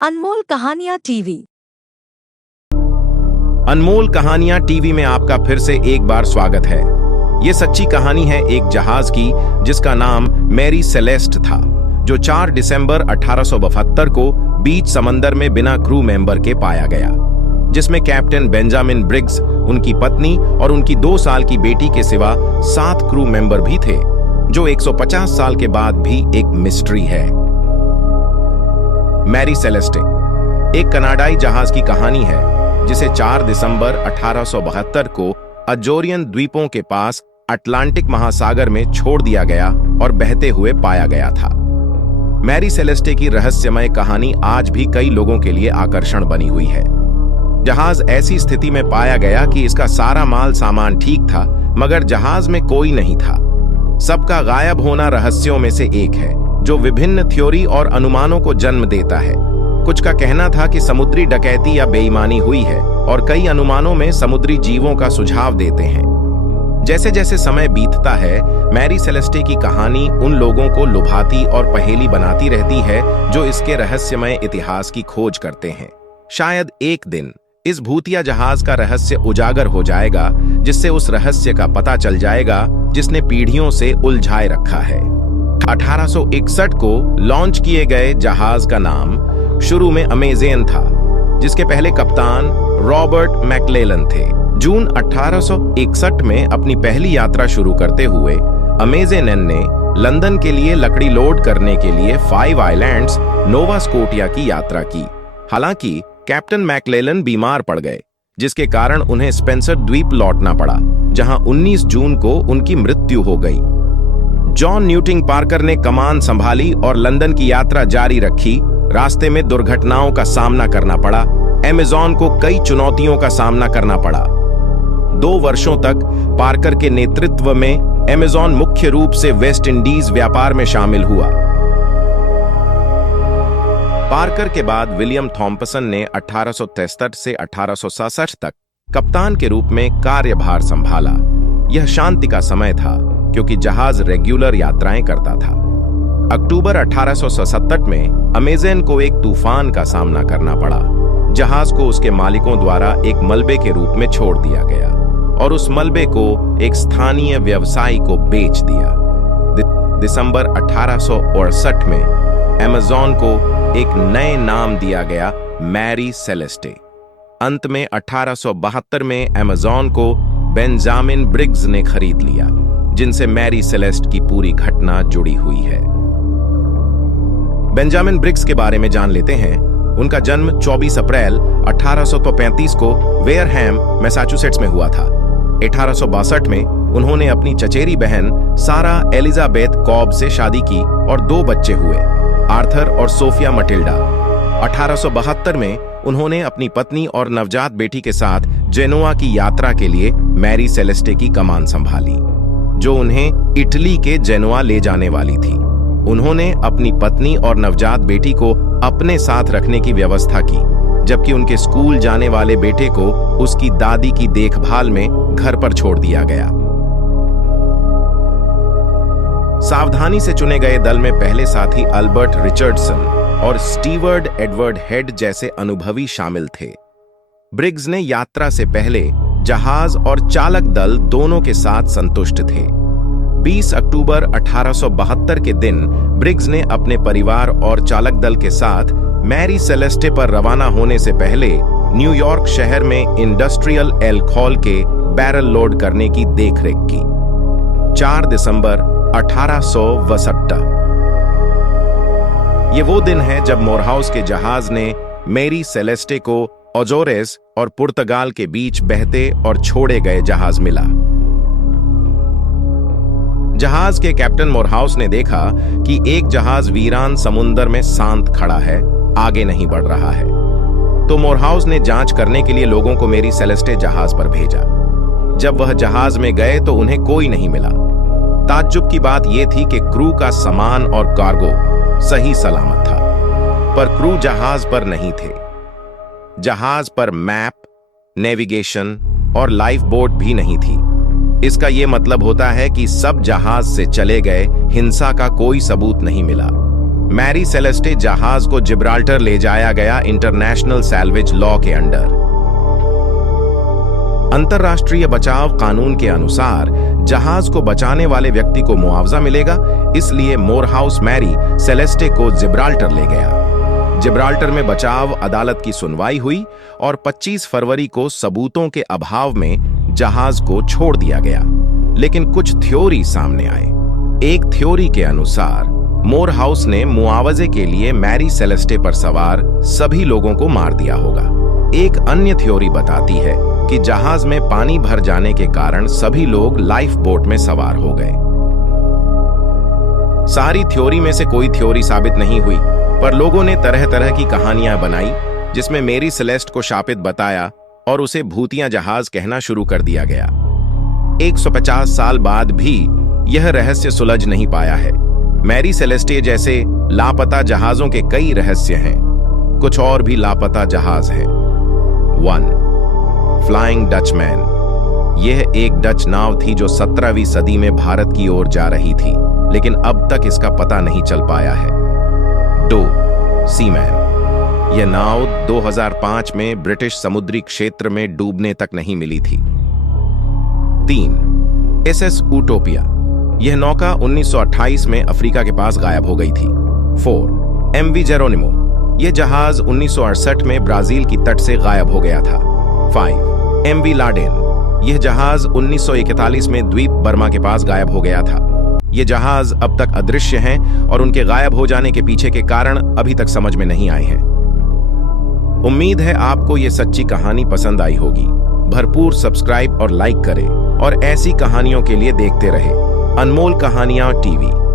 अनमोल कहानियां टीवी। अनमोल कहानियां टीवी में आपका फिर से एक बार स्वागत है। ये सच्ची कहानी है एक जहाज की जिसका नाम मैरी सेलेस्ट था, जो 4 दिसंबर 1872 को बीच समंदर में बिना क्रू मेंबर के पाया गया, जिसमें कैप्टन बेंजामिन ब्रिग्स, उनकी पत्नी और उनकी 2 साल की बेटी के सिवा 7 क्रू मेंबर भी थे, जो 150 साल के बाद भी एक मिस्ट्री है। मैरी सेलेस्टे एक कनाडाई जहाज की कहानी है जिसे 4 दिसंबर 1872 को अजोरियन द्वीपों के पास अटलांटिक महासागर में छोड़ दिया गया और बहते हुए पाया गया था। मैरी सेलेस्टे की रहस्यमय कहानी आज भी कई लोगों के लिए आकर्षण बनी हुई है। जहाज ऐसी स्थिति में पाया गया कि इसका सारा माल सामान ठीक था, मगर जहाज में कोई नहीं था। सबका गायब होना रहस्यों में से एक है, जो विभिन्न थ्योरी और अनुमानों को जन्म देता है। कुछ का कहना था कि समुद्री डकैती या बेईमानी हुई है, और कई अनुमानों में समुद्री जीवों का सुझाव देते हैं। जैसे जैसे समय बीतता है, मैरी सेलेस्टे की कहानी उन लोगों को लुभाती और पहेली बनाती रहती है जो इसके रहस्यमय इतिहास की खोज करते हैं। शायद एक दिन इस भूतिया जहाज का रहस्य उजागर हो जाएगा, जिससे उस रहस्य का पता चल जाएगा जिसने पीढ़ियों से उलझाए रखा है। 1861 को लॉन्च किए गए जहाज का नाम शुरू में अमेज़न था, जिसके पहले कप्तान रॉबर्ट मैक्लेलन थे। जून 1861 में अपनी पहली यात्रा शुरू करते हुए अमेज़न ने लंदन के लिए लकड़ी लोड करने के लिए 5 आइलैंड्स नोवा स्कोटिया की यात्रा की। हालांकि कैप्टन मैक्लेलन बीमार पड़ गए, जिसके कारण उन्हें स्पेंसर द्वीप लौटना पड़ा, जहां 19 जून को उनकी मृत्यु हो गई। जॉन न्यूटिंग पार्कर ने कमान संभाली और लंदन की यात्रा जारी रखी। रास्ते में दुर्घटनाओं का सामना करना पड़ा। अमेज़न को कई चुनौतियों का सामना करना पड़ा। 2 वर्षों तक पार्कर के नेतृत्व में अमेज़न मुख्य रूप से वेस्ट इंडीज व्यापार में शामिल हुआ। पार्कर के बाद विलियम थॉम्पसन ने 1863 से 1867 तक कप्तान के रूप में कार्यभार संभाला। यह शांति का समय था, क्योंकि जहाज रेगुलर यात्राएं करता था। अक्टूबर 1867 में अमेज़न को एक तूफान का सामना करना पड़ा। जहाज को उसके मालिकों द्वारा एक मलबे के रूप में छोड़ दिया गया और उस मलबे को एक स्थानीय व्यवसायी को बेच दिया। दिसंबर 1868 में अमेज़न को एक नए नाम दिया गया, मैरी सेलेस्टे। अंत में 1872 में अमेज़न को बेंजामिन ब्रिग्स ने खरीद लिया, जिनसे मैरी सेलेस्ट की पूरी घटना जुड़ी हुई है। बेंजामिन ब्रिग्स के बारे में जान लेते हैं। उनका जन्म 24 अप्रैल 1835 को वेयरहैम, मैसाचुसेट्स में हुआ था। 1862 में उन्होंने अपनी चचेरी बहन सारा एलिजाबेथ कॉब से शादी की और 2 बच्चे हुए, आर्थर और सोफिया मटिल्डा। 1872 में उन्होंने अपनी पत्नी और नवजात बेटी के साथ जेनोआ की यात्रा के लिए मैरी सेलेस्टे की कमान संभाली, जो उन्हें इटली के जेनोआ ले जाने वाली थी। उन्होंने अपनी पत्नी और नवजात बेटी को अपने साथ रखने की व्यवस्था की, जबकि उनके स्कूल जाने वाले बेटे को उसकी दादी की देखभाल में घर पर छोड़ दिया गया। सावधानी से चुने गए दल में पहले साथी अल्बर्ट रिचर्डसन और स्टीवर्ड एडवर्ड हेड जैसे अनुभवी शामिल थे। ब्रिग्स ने यात्रा से पहले जहाज और चालक दल दोनों के साथ संतुष्ट थे। 20 अक्टूबर 1872 के दिन ब्रिग्स ने अपने परिवार और चालक दल के साथ मैरी सेलेस्टे पर रवाना होने से पहले न्यूयॉर्क शहर में इंडस्ट्रियल एल्कोहल के बैरल लोड करने की देखरेख की। 4 दिसंबर 1862 ये वो दिन है जब मोरहाउस के जहाज ने मैरी सेलेस्टे को अजोरेस और पुर्तगाल के बीच बहते और छोड़े गए जहाज मिला। जहाज के कैप्टन मोरहाउस ने देखा कि एक जहाज वीरान समुद्र में शांत खड़ा है, आगे नहीं बढ़ रहा है। तो मोरहाउस ने जांच करने के लिए लोगों को मैरी सेलेस्टे जहाज पर भेजा। जब वह जहाज में गए तो उन्हें कोई नहीं मिला। ताज्जुब की बात यह थी कि क्रू का सामान और कार्गो सही सलामत था, पर क्रू जहाज पर नहीं थे। जहाज पर मैप, नेविगेशन और लाइफ बोट भी नहीं थी। इसका यह मतलब होता है कि सब जहाज से चले गए, हिंसा का कोई सबूत नहीं मिला। मैरी सेलेस्टे जहाज को जिब्राल्टर ले जाया गया इंटरनेशनल सैल्वेज लॉ के अंडर। अंतर्राष्ट्रीय बचाव कानून के अनुसार जहाज को बचाने वाले व्यक्ति को मुआवजा मिलेगा, इसलिए मोरहाउस मैरी सेलेस्टे को जिब्राल्टर ले गया। जिब्राल्टर में बचाव अदालत की सुनवाई हुई और 25 फरवरी को सबूतों के अभाव में जहाज को छोड़ दिया गया। लेकिन कुछ थ्योरी सामने आए। एक थ्योरी के अनुसार मोरहाउस ने मुआवजे के लिए मैरी सेलेस्टे पर सवार सभी लोगों को मार दिया होगा। एक अन्य थ्योरी बताती है कि जहाज में पानी भर जाने के कारण सभी लोग लाइफ बोट में सवार हो गए। सारी थ्योरी में से कोई थ्योरी साबित नहीं हुई, पर लोगों ने तरह तरह की कहानियां बनाई, जिसमें मैरी सेलेस्ट को शापित बताया और उसे भूतिया जहाज कहना शुरू कर दिया गया। 150 साल बाद भी यह रहस्य सुलझ नहीं पाया है। मैरी सेलेस्टे जैसे लापता जहाजों के कई रहस्य हैं। कुछ और भी लापता जहाज हैं। 1. Flying Dutchman. यह एक डच नाव थी जो 17वीं सदी में भारत की ओर जा रही थी, लेकिन अब तक इसका पता नहीं चल पाया है। 2. सीमैन। यह नाव 2005 में ब्रिटिश समुद्री क्षेत्र में डूबने तक नहीं मिली थी। 3. SS utopia. यह नौका 1928 में अफ्रीका के पास गायब हो गई थी। 4. MV Geronimo. यह जहाज 1968 में ब्राजील की तट से गायब हो गया था। 5. MV Laden. यह जहाज 1941 में द्वीप बर्मा के पास गायब हो गया था। ये जहाज अब तक अदृश्य हैं और उनके गायब हो जाने के पीछे के कारण अभी तक समझ में नहीं आए हैं। उम्मीद है आपको ये सच्ची कहानी पसंद आई होगी। भरपूर सब्सक्राइब और लाइक करें और ऐसी कहानियों के लिए देखते रहे अनमोल कहानियां टीवी।